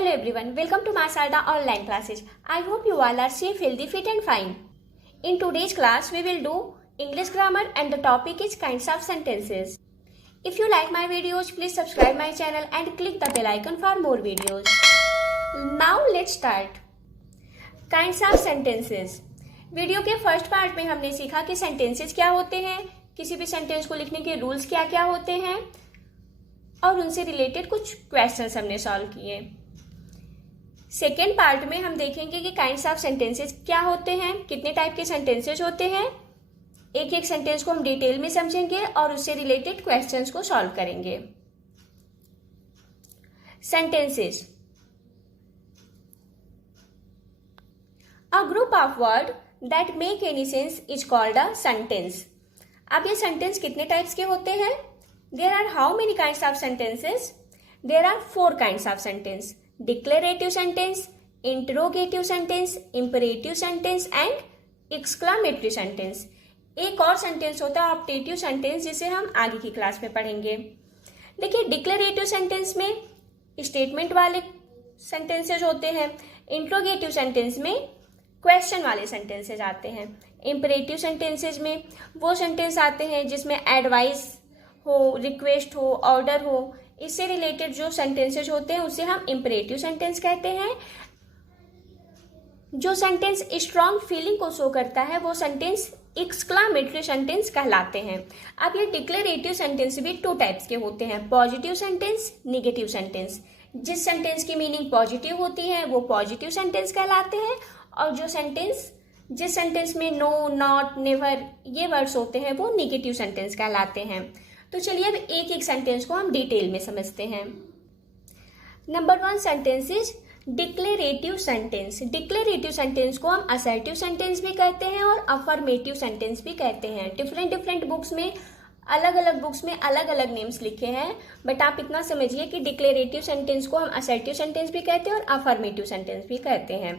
Hello everyone, welcome to Masarda online classes. I hope you all are safe, healthy, fit and fine. In today's class, we will do English grammar and the topic is kinds of sentences. If you like my videos, please subscribe my channel and click the bell icon for more videos. Now let's start. Kinds of sentences. Video के first part में हमने सीखा कि sentences क्या होते हैं, किसी भी सेंटेंस को लिखने के रूल्स क्या क्या होते हैं और उनसे रिलेटेड कुछ क्वेश्चंस हमने सॉल्व किए। सेकेंड पार्ट में हम देखेंगे कि काइंड्स ऑफ सेंटेंसेस क्या होते हैं, कितने टाइप के सेंटेंसेस होते हैं। एक एक सेंटेंस को हम डिटेल में समझेंगे और उससे रिलेटेड क्वेश्चंस को सॉल्व करेंगे। Sentences, a group of word that make any sense is called a sentence. अब ये सेंटेंस कितने टाइप्स के होते हैं? There are how many kinds of sentences? There are 4 kinds of sentence: declarative sentence, interrogative sentence, imperative sentence and exclamatory sentence. एक और sentence होता है ऑप्टेटिव सेंटेंस, जिसे हम आगे की क्लास में पढ़ेंगे। देखिए, डिक्लेरेटिव सेंटेंस में स्टेटमेंट वाले सेंटेंसेज होते हैं, इंटरोगेटिव सेंटेंस में क्वेश्चन वाले सेंटेंसेज आते हैं, इंपरेटिव सेंटेंसेज में वो सेंटेंस आते हैं जिसमें एडवाइस हो, रिक्वेस्ट हो, ऑर्डर हो। इससे रिलेटेड जो सेंटेंसेज होते हैं उसे हम इंपरेटिव सेंटेंस कहते हैं। जो सेंटेंस स्ट्रॉन्ग फीलिंग को शो करता है वो सेंटेंस एक्सक्लामेटरी सेंटेंस कहलाते हैं। अब ये डिक्लेरेटिव सेंटेंस भी 2 टाइप्स के होते हैं: पॉजिटिव सेंटेंस, नेगेटिव सेंटेंस। जिस सेंटेंस की मीनिंग पॉजिटिव होती है वो पॉजिटिव सेंटेंस कहलाते हैं, और जिस सेंटेंस में नो, नॉट, नेवर ये वर्ड्स होते हैं वो नेगेटिव सेंटेंस कहलाते हैं। तो चलिए अब एक एक सेंटेंस को हम डिटेल में समझते हैं। Number 1 sentence is declarative sentence. Declarative sentence को हम असर्टिव सेंटेंस भी कहते हैं और अफर्मेटिव सेंटेंस भी कहते हैं। डिफरेंट बुक्स में अलग अलग नेम्स लिखे हैं, बट आप इतना समझिए कि डिक्लेरेटिव सेंटेंस को हम असर्टिव सेंटेंस भी कहते हैं और अफर्मेटिव सेंटेंस भी कहते हैं।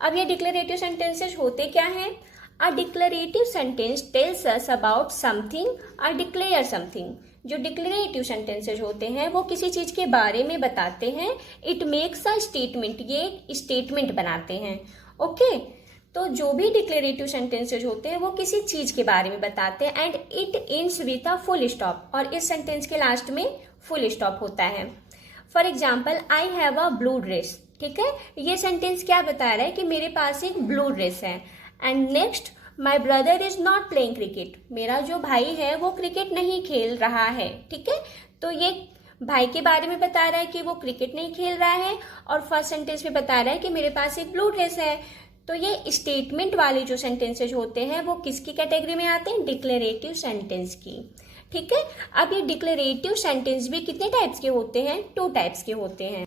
अब ये डिक्लेरेटिव सेंटेंसेस होते क्या हैं? A declarative sentence tells us about something or declare something। जो डिक्लेरेटिव सेंटेंसेज होते हैं वो किसी चीज के बारे में बताते हैं। इट मेक्स अ स्टेटमेंट, ये एक स्टेटमेंट बनाते हैं। ओके, तो जो भी डिक्लेरेटिव सेंटेंसेज होते हैं वो किसी चीज के बारे में बताते हैं। And it ends with a full stop, और इस सेंटेंस के लास्ट में फुल स्टॉप होता है। For example, I have a blue dress. ठीक है, ये सेंटेंस क्या बता रहा है कि मेरे पास एक ब्लू ड्रेस है। And next, my brother is not playing cricket. मेरा जो भाई है वो क्रिकेट नहीं खेल रहा है। ठीक है, तो ये भाई के बारे में बता रहा है कि वो क्रिकेट नहीं खेल रहा है, और फर्स्ट सेंटेंस में बता रहा है कि मेरे पास एक ब्लू ड्रेस है। तो ये स्टेटमेंट वाले जो सेंटेंसेज होते हैं वो किसकी कैटेगरी में आते हैं? डिक्लेरेटिव सेंटेंस की। ठीक है, अब ये डिक्लेरेटिव सेंटेंस भी कितने टाइप्स के होते हैं? 2 टाइप्स के होते हैं,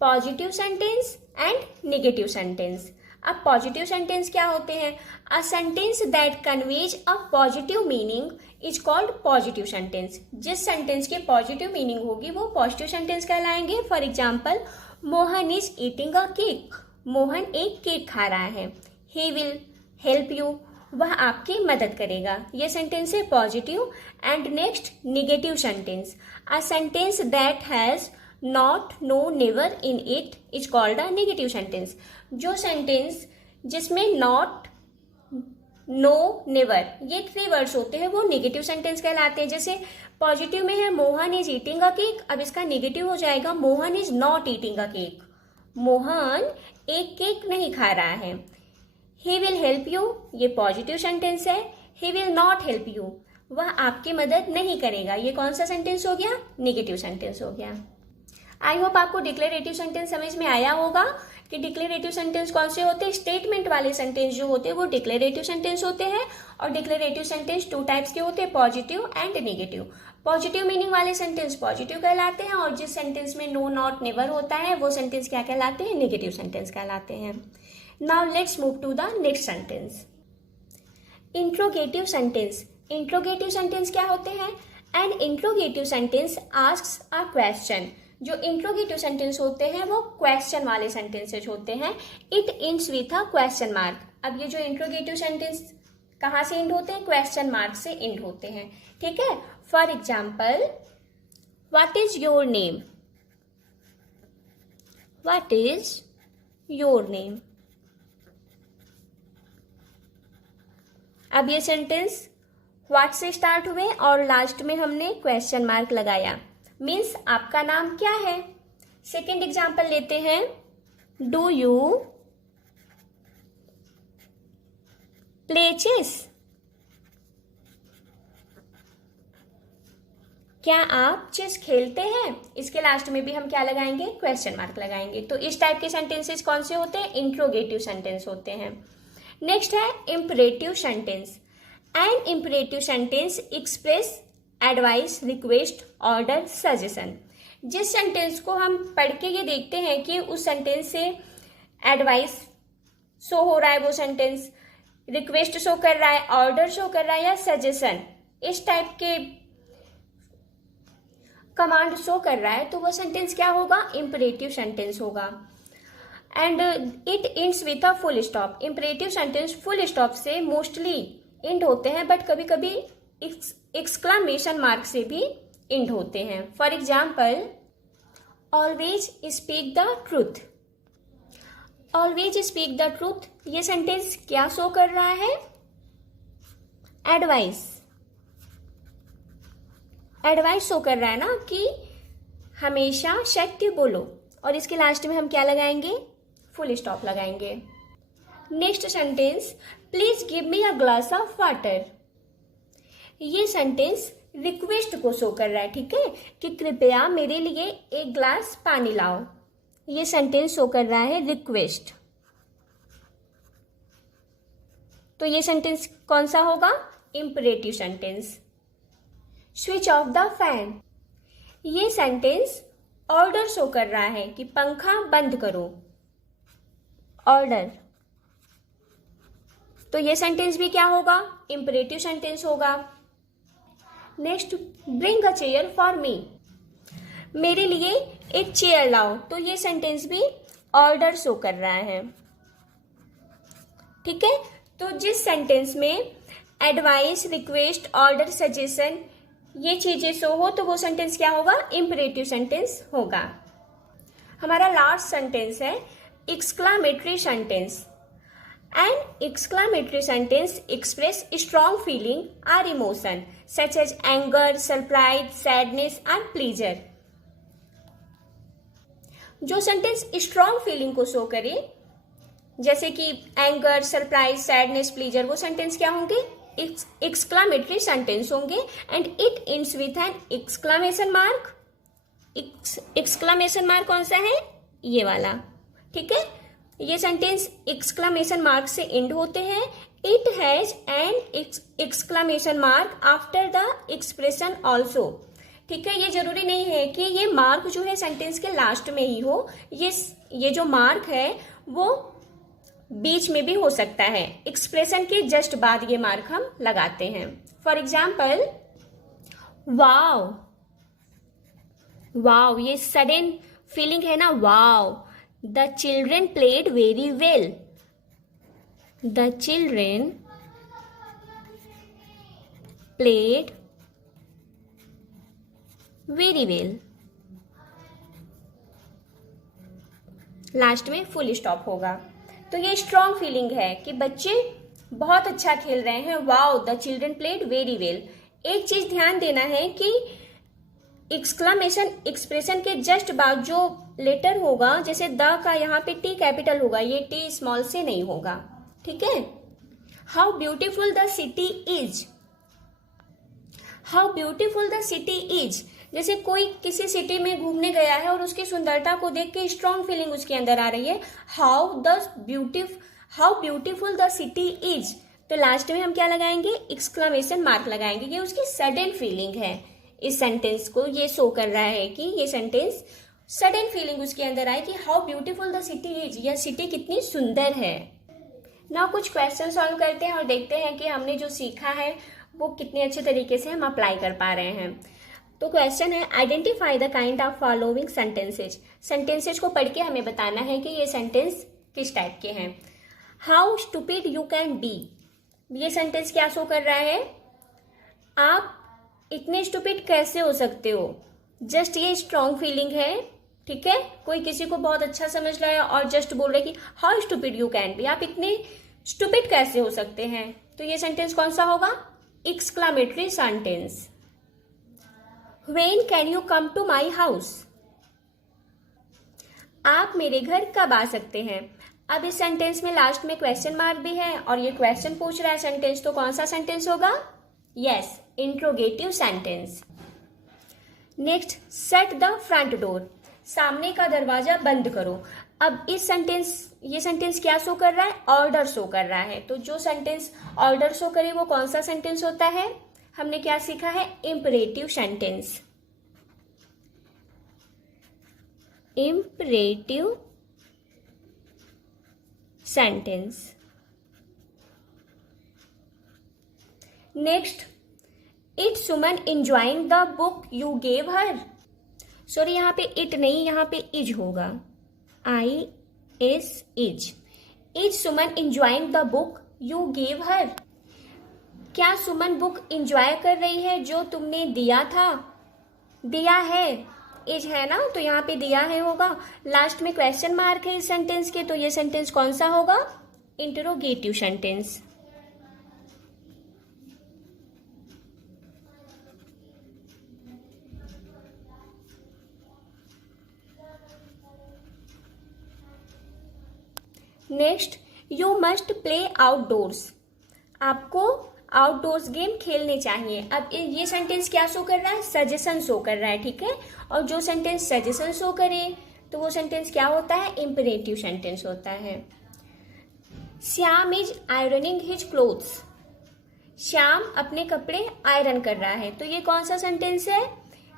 positive sentence and negative sentence. अब पॉजिटिव सेंटेंस क्या होते हैं? A sentence that conveys a positive meaning is called positive sentence. जिस सेंटेंस की पॉजिटिव मीनिंग होगी वो पॉजिटिव सेंटेंस कहलाएंगे। For example, Mohan is eating a cake. Mohan एक केक खा रहा है। ही विल हेल्प यू, वह आपकी मदद करेगा। ये सेंटेंस है positive. And next, negative sentence. A sentence that has not, no, never in it is called a negative sentence. जो सेंटेंस जिसमें नॉट, नो, नेवर ये 3 वर्ड्स होते हैं वो नेगेटिव सेंटेंस कहलाते हैं। जैसे पॉजिटिव में है Mohan is eating a cake, अब इसका नेगेटिव हो जाएगा Mohan is not eating a cake. Mohan एक केक नहीं खा रहा है। ही विल हेल्प यू, ये पॉजिटिव सेंटेंस है। He will not help you, वह आपकी मदद नहीं करेगा। ये कौन सा सेंटेंस हो गया? नेगेटिव सेंटेंस हो गया। आई होप आपको डिक्लेरेटिव सेंटेंस समझ में आया होगा कि डिक्लेरेटिव सेंटेंस कौन से होते हैं। स्टेटमेंट वाले सेंटेंस जो होते हैं वो डिक्लेरेटिव सेंटेंस होते हैं, और डिक्लेरेटिव सेंटेंस 2 टाइप्स के होते हैं, positive and negative. Positive meaning वाले सेंटेंस पॉजिटिव कहलाते हैं, और जिस सेंटेंस में नो, नॉट, नेवर होता है वो सेंटेंस क्या कहलाते हैं? नेगेटिव सेंटेंस कहलाते हैं। Now let's move to the next sentence, interrogative sentence. Interrogative sentence क्या होते हैं? An interrogative sentence asks a question. जो इंट्रोगेटिव सेंटेंस होते हैं वो क्वेश्चन वाले सेंटेंसेज होते हैं। It ends with a question mark. अब ये जो इंट्रोगेटिव सेंटेंस कहाँ से एंड होते हैं? क्वेश्चन मार्क से एंड होते हैं। ठीक है, for example, what is your name? What is your name. अब ये सेंटेंस व्हाट से स्टार्ट हुए और लास्ट में हमने क्वेश्चन मार्क लगाया, मीन्स आपका नाम क्या है। सेकेंड एग्जाम्पल लेते हैं, डू यू प्ले चेस। क्या आप चेस खेलते हैं। इसके लास्ट में भी हम क्या लगाएंगे, क्वेश्चन मार्क लगाएंगे। तो इस टाइप के सेंटेंसेस कौन से होते हैं, इंट्रोगेटिव सेंटेंस होते हैं। नेक्स्ट है imperative sentence. An imperative sentence express advice, request, order, suggestion. जिस सेंटेंस को हम पढ़ के ये देखते हैं कि उस सेंटेंस से एडवाइस शो हो रहा है, वो सेंटेंस रिक्वेस्ट शो कर रहा है, ऑर्डर शो कर रहा है या सजेशन, इस टाइप के कमांड शो कर रहा है, तो वो सेंटेंस क्या होगा, इंपरेटिव सेंटेंस होगा। And it ends with a full stop. Imperative sentence full stop से मोस्टली एंड होते हैं, बट कभी कभी एक्सक्लामेशन मार्क से भी एंड होते हैं। For example, always speak the truth. Always speak the truth, ये सेंटेंस क्या शो कर रहा है, एडवाइस। एडवाइस शो कर रहा है ना कि हमेशा सत्य बोलो, और इसके लास्ट में हम क्या लगाएंगे, फुल स्टॉप लगाएंगे। Next sentence, please give me a glass of water. ये सेंटेंस रिक्वेस्ट को शो कर रहा है, ठीक है, कि कृपया मेरे लिए एक ग्लास पानी लाओ। ये सेंटेंस शो कर रहा है रिक्वेस्ट। तो ये सेंटेंस कौन सा होगा, imperative sentence. Switch off the fan, ये सेंटेंस ऑर्डर शो कर रहा है कि पंखा बंद करो, ऑर्डर। तो ये सेंटेंस भी क्या होगा, इंपरेटिव सेंटेंस होगा। Next, bring a chair for me. मेरे लिए एक चेयर लाओ, तो ये सेंटेंस भी ऑर्डर शो कर रहा है, ठीक है। तो जिस सेंटेंस में एडवाइस, रिक्वेस्ट, ऑर्डर, सजेशन ये चीजें शो हो, तो वो सेंटेंस क्या होगा, इंपरेटिव सेंटेंस होगा। हमारा लास्ट सेंटेंस है exclamatory sentence. An exclamatory sentence express strong feeling और emotion such as anger, surprise, sadness और प्लीजर। जो सेंटेंस स्ट्रॉन्ग फीलिंग को शो करे, जैसे कि एंगर, सरप्राइज, सैडनेस, प्लीजर, वो सेंटेंस क्या होंगे, एक्सक्लामेटरी सेंटेंस होंगे। And it ends with an exclamation mark. Exclamation mark कौन सा है, ये वाला, ठीक है। ये सेंटेंस एक्सक्लामेशन मार्क से एंड होते हैं। It has an exclamation mark after the expression also, ठीक है। ये जरूरी नहीं है कि ये मार्क जो है सेंटेंस के लास्ट में ही हो, ये जो मार्क है वो बीच में भी हो सकता है, एक्सप्रेशन के जस्ट बाद ये मार्क हम लगाते हैं। फॉर एग्जाम्पल, वाव। वाव, ये सडन फीलिंग है ना, wow. The children played very well. The children played very well. Last में फुल स्टॉप होगा। तो ये स्ट्रॉन्ग फीलिंग है कि बच्चे बहुत अच्छा खेल रहे हैं, wow the children played very well. एक चीज ध्यान देना है कि एक्सक्लामेशन एक्सप्रेशन के जस्ट बाद जो लेटर होगा, जैसे द का यहाँ पे टी कैपिटल होगा, ये टी स्मॉल से नहीं होगा, ठीक है। How beautiful the city is. How beautiful the city is, जैसे कोई किसी सिटी में घूमने गया है और उसकी सुंदरता को देख के स्ट्रॉन्ग फीलिंग उसके अंदर आ रही है, how beautiful the city is. तो लास्ट में हम क्या लगाएंगे, एक्सक्लामेशन मार्क लगाएंगे, ये उसकी सडन फीलिंग है। इस सेंटेंस को ये शो कर रहा है कि ये सेंटेंस सडन फीलिंग उसके अंदर आए कि how beautiful the city is, यह सिटी कितनी सुंदर है। ना कुछ क्वेश्चन सॉल्व करते हैं और देखते हैं कि हमने जो सीखा है वो कितने अच्छे तरीके से हम अप्लाई कर पा रहे हैं। तो क्वेश्चन है, identify the kind of following sentences. Sentences को पढ़ के हमें बताना है कि ये सेंटेंस किस टाइप के हैं। How stupid you can be, ये सेंटेंस क्या शो कर रहा है, आप इतने स्टूपिड कैसे हो सकते हो। जस्ट ये स्ट्रॉन्ग फीलिंग है ठीक है, कोई किसी को बहुत अच्छा समझ रहा है और जस्ट बोल रहे कि how stupid you can be, आप इतने स्टूपिड कैसे हो सकते हैं, तो ये सेंटेंस कौन सा होगा? Exclamatory sentence. When can you come to my house, आप मेरे घर कब आ सकते हैं। अब इस सेंटेंस में लास्ट में क्वेश्चन मार्क भी है और ये क्वेश्चन पूछ रहा है सेंटेंस, तो कौन सा सेंटेंस होगा? Yes, interrogative sentence. Next, shut the front door, सामने का दरवाजा बंद करो। अब ये सेंटेंस क्या शो कर रहा है? ऑर्डर शो कर रहा है। तो जो सेंटेंस ऑर्डर शो करे वो कौन सा सेंटेंस होता है? हमने क्या सीखा है? Imperative sentence. Imperative sentence. Next, it Suman enjoying the book you gave her, sorry यहाँ पे इट नहीं, यहाँ पे इज होगा, IS is. Is Suman enjoying the book you gave her, क्या सुमन बुक एंजॉय कर रही है जो तुमने दिया था? दिया है, इज है ना, तो यहाँ पे दिया है होगा। लास्ट में क्वेश्चन मार्क है इस सेंटेंस के, तो ये सेंटेंस कौन सा होगा? Interrogative sentence. Next, you must play outdoors, आपको आउटडोर्स गेम खेलने चाहिए। अब ये सेंटेंस क्या शो कर रहा है? सजेशन शो कर रहा है, ठीक है। और जो सेंटेंस सजेशन शो करे तो वो सेंटेंस क्या होता है? इंपरेटिव सेंटेंस होता है। Shyam is ironing his clothes, Shyam अपने कपड़े आयरन कर रहा है, तो ये कौन सा सेंटेंस है?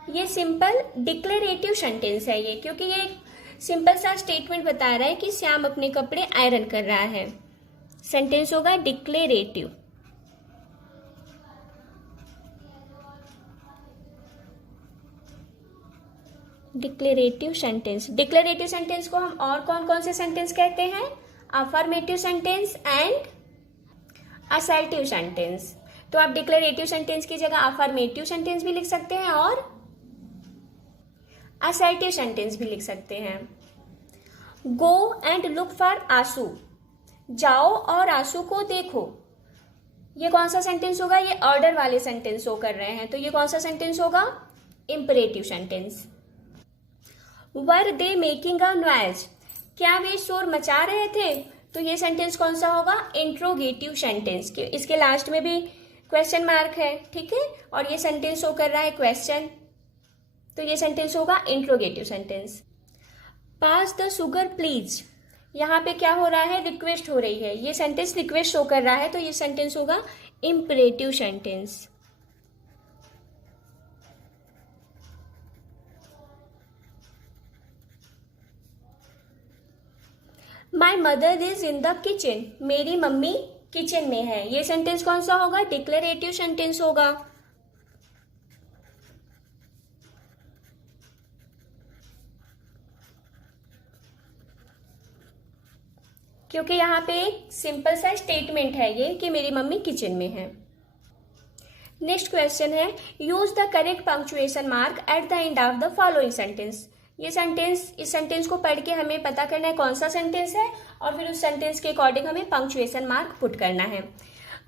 ये सिंपल डिक्लेरेटिव सेंटेंस है ये, क्योंकि ये एक सिंपल सा स्टेटमेंट बता रहा है कि श्याम अपने कपड़े आयरन कर रहा है। सेंटेंस होगा declarative. Declarative sentence. Declarative sentence को हम और कौन कौन से सेंटेंस कहते हैं? Affirmative sentence and assertive sentence. तो आप डिक्लेरेटिव सेंटेंस की जगह अफर्मेटिव सेंटेंस भी लिख सकते हैं और असर्टिव सेंटेंस भी लिख सकते हैं। गो एंड लुक फॉर आंसू, जाओ और आंसू को देखो, ये कौन सा सेंटेंस होगा? ये ऑर्डर वाले सेंटेंस शो कर रहे हैं, तो ये कौन सा सेंटेंस होगा? Imperative sentence. Were they making a noise, क्या वे शोर मचा रहे थे? तो ये सेंटेंस कौन सा होगा? Interrogative sentence. इसके लास्ट में भी क्वेश्चन मार्क है, ठीक है, और ये सेंटेंस शो कर रहा है क्वेश्चन, तो ये सेंटेंस होगा interrogative sentence. Pass the sugar please, यहाँ पे क्या हो रहा है? रिक्वेस्ट हो रही है, ये सेंटेंस रिक्वेस्ट शो कर रहा है, तो ये सेंटेंस होगा imperative sentence. My mother is in the kitchen, मेरी मम्मी किचन में है, ये सेंटेंस कौन सा होगा? डिक्लेरेटिव सेंटेंस होगा। क्योंकि यहाँ पे एक सिंपल सा स्टेटमेंट है ये कि मेरी मम्मी किचन में है। नेक्स्ट क्वेश्चन है, use the correct punctuation mark at the end of the following sentence. इस सेंटेंस को पढ़ के हमें पता करना है कौन सा सेंटेंस है और फिर उस सेंटेंस के अकॉर्डिंग हमें पंक्चुएशन मार्क पुट करना है।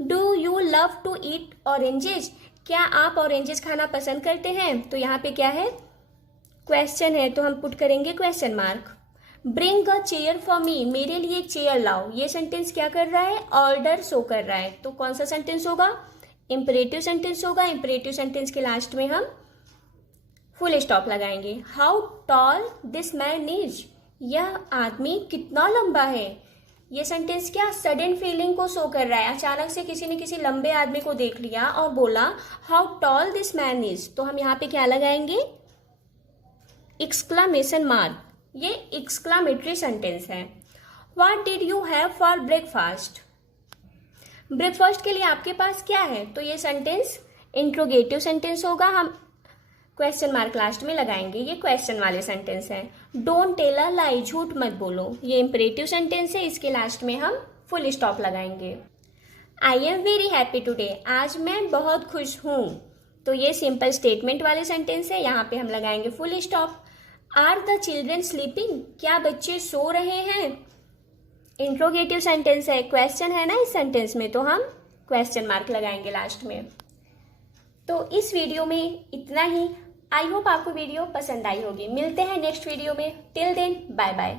Do you love to eat oranges, क्या आप ऑरेंजेस खाना पसंद करते हैं? तो यहाँ पे क्या है? क्वेश्चन है, तो हम पुट करेंगे question mark. Bring a chair for me, मेरे लिए एक चेयर लाओ, ये सेंटेंस क्या कर रहा है? ऑर्डर शो कर रहा है, तो कौन सा सेंटेंस होगा? इंपरेटिव सेंटेंस होगा। इंपरेटिव सेंटेंस के लास्ट में हम फुल स्टॉप लगाएंगे। How tall this man is, यह आदमी कितना लंबा है, ये सेंटेंस क्या? सडन फीलिंग को शो कर रहा है, अचानक से किसी ने किसी लंबे आदमी को देख लिया और बोला how tall this man is, तो हम यहाँ पे क्या लगाएंगे? एक्सक्लामेशन मार्क, ये एक्सक्लामेटरी सेंटेंस है। What did you have for breakfast, breakfast के लिए आपके पास क्या है? तो ये सेंटेंस इंट्रोगेटिव सेंटेंस होगा, हम क्वेश्चन मार्क लास्ट में लगाएंगे, ये क्वेश्चन वाले सेंटेंस है। डोंट टेल अ लाई, झूठ मत बोलो, ये इंपरेटिव सेंटेंस है, इसके लास्ट में हम फुल स्टॉप लगाएंगे। I am very happy today, आज मैं बहुत खुश हूँ, तो ये सिंपल स्टेटमेंट वाले सेंटेंस है, यहाँ पे हम लगाएंगे full stop. Are the children sleeping, क्या बच्चे सो रहे हैं? इंट्रोगेटिव सेंटेंस है, क्वेश्चन है ना इस सेंटेंस में, तो हम क्वेश्चन मार्क लगाएंगे लास्ट में। तो इस वीडियो में इतना ही। आई होप आपको वीडियो पसंद आई होगी। मिलते हैं नेक्स्ट वीडियो में। Till then bye bye.